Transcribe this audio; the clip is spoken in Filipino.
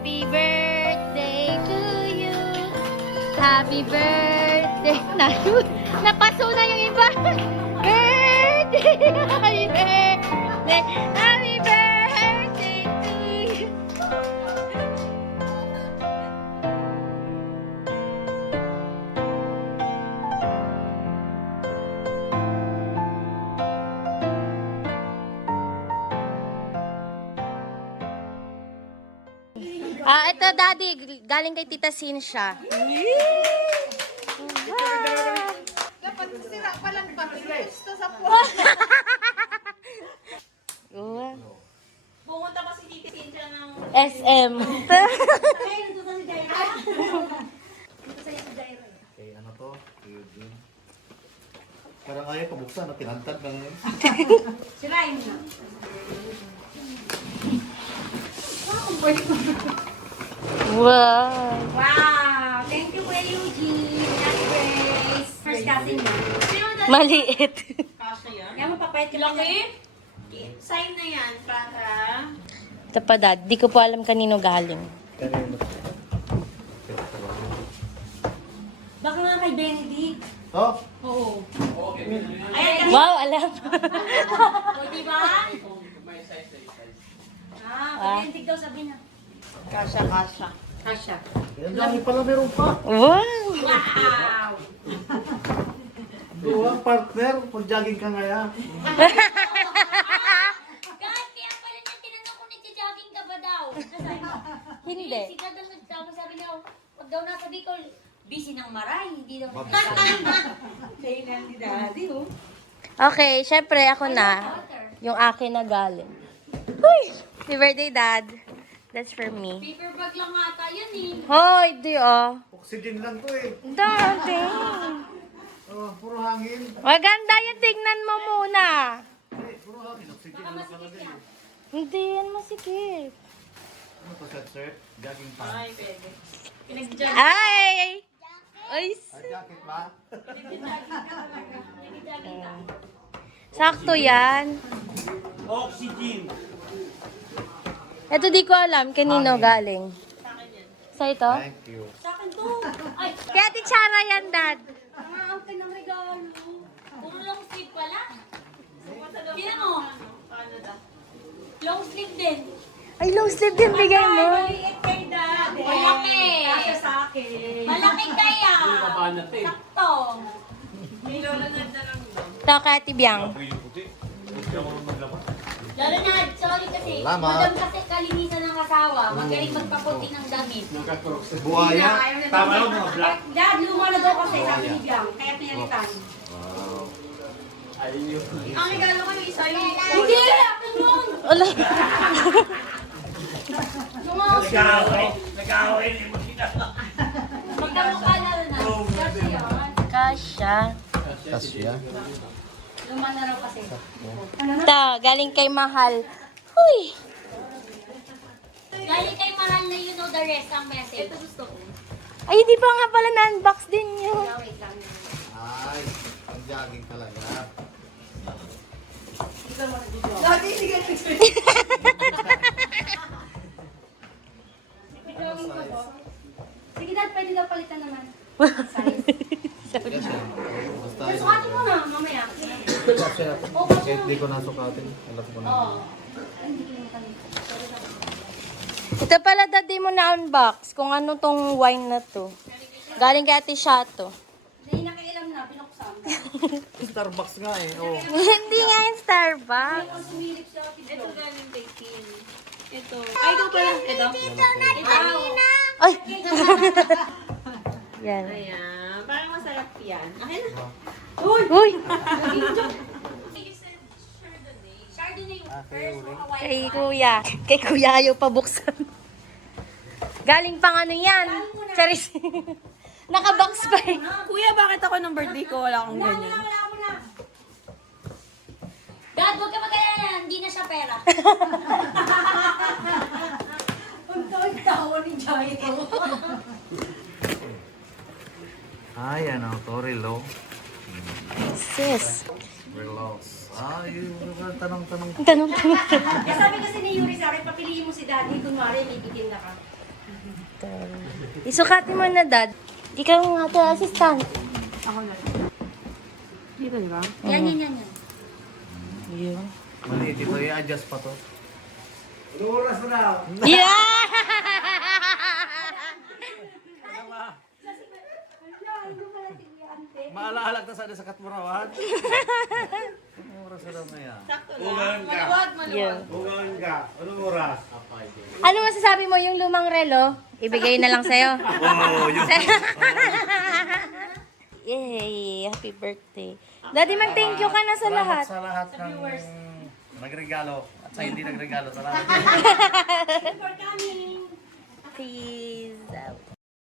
Happy birthday to you. Happy birthday. Napaso na yung iba. Birthday. Happy birthday. Happy birthday to you. Ito daddy, galing kay Tita Sinsya. Dapat sira pa lang pa. Gusto sa po. Pumunta pa si Tita Cynthia ng SM. Okay, ano to? Eugene. Parang ayaw pabuksan, no? Tinantad na ngayon. sirain mo na. Wow. Wow! Thank you, Kuya Eugene. Happy Grace. First cousin mo. Maliit. Kaya mo papayat ka laki? Sign na yan para... Ito pa dad, di ko po alam kanino galing. Baka nga kay Benedict. Oh, Oo. Ayan, Wow, alam. o diba? Kay Benedict daw sabi na. Kasha. Kasha. yan dami pala meron pa. Wow. Wow! Duwang partner, pag-jogging ka ngaya. Dad, kaya pala niya tinanong kung nagja-jogging ka ba daw? Hindi. Si Dad ang nagtapos sabi niya, pag daw nasa Bicol, busy ng maray, hindi daw nagja-jogging. Kailan ni Daddy, oh. Okay, syempre ako na. Yung akin na galing. Uy! Happy birthday, Dad. That's for me. Paper bag lang ata yun eh. Hoy, di Oxygen lang to eh. Dati. Oh, puro hangin. Maganda yan, tignan mo muna. Puro hangin. Oxygen lang talaga eh. Hindi yan masikip. Ano to, shirt? Jogging pants. Pwede. Pinag-jogging. Ay! Ay! Ah, jacket ba? Nag-jogging ka. Sakto yan. Oxygen. Ito di ko alam kanino galing. Sa ito? Thank you. Sa akin to. Ay, Kaya titsara yan, Dad. ang ka ng regalo. Puro long sleeve pala. Kina mo? Long sleeve din. Ay, long sleeve din bigay mo. Maliit kay Dad. Malaki. Kasi sa akin. Malaki kaya. Sakto. Nilolanad na lang. Ito kay Ate Biang. Lalo na, sorry kasi. Salamat. Madam kasi kalinisan ng asawa. Magaling magpaputi ng damit. Buhaya. Tama lang mga black. Dad, luma na daw kasi sabi ni Biang. Kaya pinalitan. Ang regalo ko yung isa yung... Hindi! Akin yun! Wala. Nag-away ni mo kita. Magkamukha na rin na. Kasi yun. Kasha. Kasya. Luma na raw kasi. Ito, galing kay Mahal. Huy! Galing kay mahal na you know the rest ang message. Ito gusto ko. Ay, di ba nga pala na-unbox din yun? Wait lang. Ay, ang jogging talaga. Sige dad, pwede daw palitan naman. Yes, yan. Basta Pero sukatin mo na, mamaya. Kasya. Kahit di ko nasukatin. Alam ko na. Oo. Ito pala, Dad, di mo na-unbox kung ano tong wine na to. Galing kay Ate Shato. Hindi nakialam na, binuksan. Starbucks nga eh. Oh. Hindi nga yung Starbucks. Ang sumilip siya. Ito galing kay Tin. Ito. Ay, ito pala. Ito. Ay! Yan. Ayan. Parang masarap yan. Akin na. Uy! Chardonnay. Okay, uli. Kay Kuya. Kay Kuya ayaw pa buksan. Galing pang ano yan? Charis. Nakabox pa eh. Kuya, bakit ako ng birthday ko? Wala akong ganyan. Wala mo na. Dad, huwag ka mag-alala. Hindi na siya pera. Ang tawa ni Jairo. Ay, ano, to, relo. Sis. Relos. Ay, tanong-tanong. Tanong. Kaya sabi kasi ni Yuri sa akin, papiliin mo si Daddy. Kunwari, may bitin na ka. Isukatin mo na, Dad. Ikaw nga ito, assistant. Dito, di ba? Yan. Yun. Mali, dito i-adjust pa to. Yeah! Maalahalag na sana sa katmurawan. Anong oras na daw na yan? Sakto Ugan ka. Yun. Ugan ka. Anong oras? Ano masasabi mo yung lumang relo? Ibigay na lang sa'yo. Oo, yun. Yay! Happy birthday. Daddy, mag-thank you ka na sa lahat. Sa lahat ng nagregalo at sa hindi nagregalo. Salamat. For coming. Peace out.